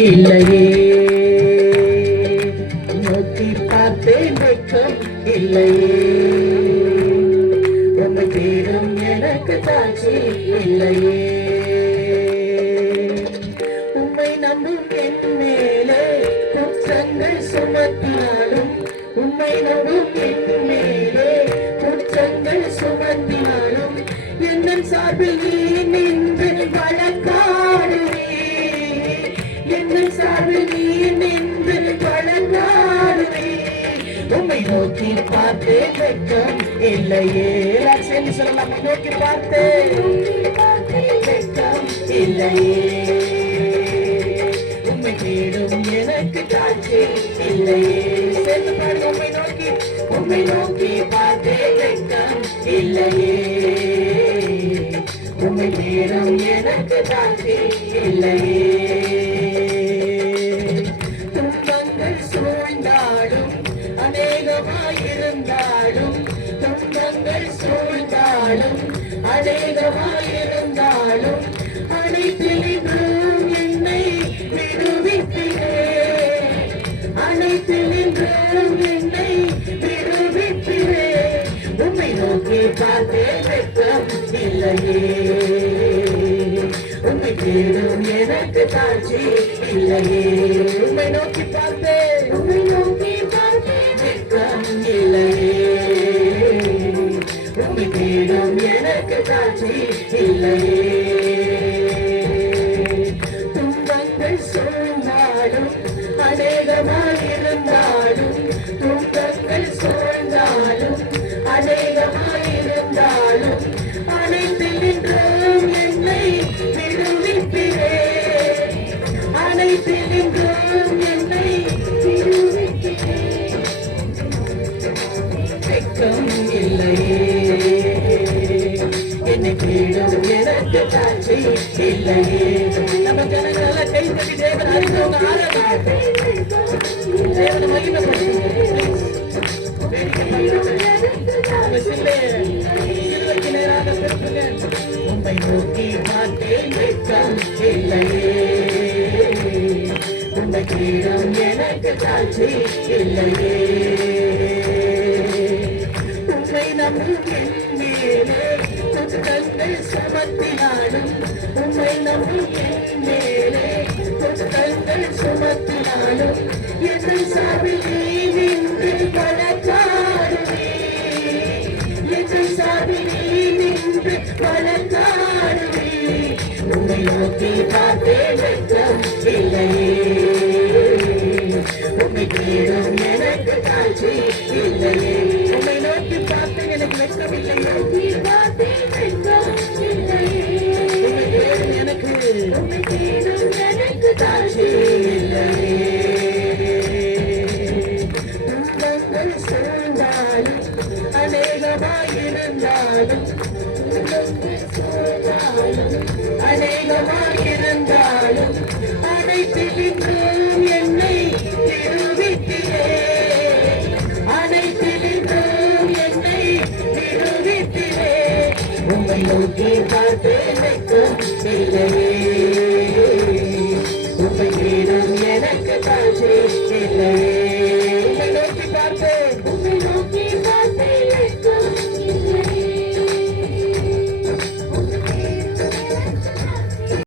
இல்லையே நோக்கி பார்த்தேன் வெட்கம் இல்லையே உம்மை தேடும் எனக்கு தாட்சி இல்லையே உம்மை நம்பும் என் மேலே குற்றங்கள் சுமத்தினாலும் உம்மை நம்பும் என் மேலே குற்றங்கள் சுமத்தினாலும் என் சார்பில் நீ நின்று வழக்காடுவே என் சார்பில் நீ நின்று வழக்காடுவே உம்மை நோக்கி பார்த்தேன் வெட்கம் இல்லையே சேர்ந்து சொல்லலாம் நோக்கி பார்த்தேன் வெட்கம் இல்லையே உம்மை தேடும் எனக்கு காட்சி இல்லையே சேர்ந்து பாருங்க உம்மை நோக்கி பார்த்தேன் வெட்கம் இல்லையே உம்மை தேடும் எனக்கு காட்சி இல்லையே துன்பங்கள் சூழ்ந்தாலும் அநேகமாயிருந்தாலும் துன்பங்கள் சூழ்ந்தாலும் அநேகமாயிருந்தாலும் அனைத்திலும் என்னை விடுவிப்பீரே அனைத்திலும் என்னை விடுவிப்பீரே உம்மை நோக்கி பார்த்தேன் வெட்கம் இல்லையே உம்மை தேடும் எனக்கு காட்சி இல்லையே உம்மை நோக்கி பார்த்தேன் வெட்கம் இல்லையே உம்மை தேடும் எனக்கு காட்சி இல்லையே துன்பங்கள் சூழ்ந்தாலும் அநேகமாயிருந்தாலும் துன்பங்கள் சூழ்ந்தாலும் அநேகமாயிருந்தாலும் அனைத்தில் நின்றும் என்னை விடுவிப்பீரே அனைத்தில் நின்றும் என்னை விடுவிப்பீரே வெட்கம் இல்லையே என்னை தேடும் எனக்கு காட்சி இல்லையே நம்ம ஜனங்கள கை தட்டி தேவன் அறிந்தவங்க ஆராதனை தேவனை மகிமைப்படுத்துங்க உம்மை நோக்கி பார்த்தேன் வெட்கம் இல்லையே உம்மை தேடும் எனக்கு காட்சி இல்லையே உம்மை நம்பும் என் மேலே குற்றங்கள் சுமத்தினாலும் உம்மை நம்பும் என் மேலே குற்றங்கள் சுமத்தினாலும் என் சார்பில் நீ நின்று வழக்காடுவே என் சார்பில் நீ நின்று வழக்காடுவே உம்மை நோக்கி பார்த்தேன் வெட்கம் இல்லையே உம்மை தேடும் எனக்கு காட்சி இல்லையே உம்மை நோக்கி பார்த்தேன் எனக்கு வெட்கம் இல்லையே உம்மை தேடும் எனக்கு காட்சி இல்லையே துன்பங்கள் சூழ்ந்தாலும் அநேகமாயிருந்தாலும் அநேகமாயிருந்தாலும் அனைத்திலும் என்னை விடுவித்தீரே அனைத்திலும் என்னை விடுவித்தீரே உம்மை நோக்கி பார்த்தேன் வெட்கம் இல்லையே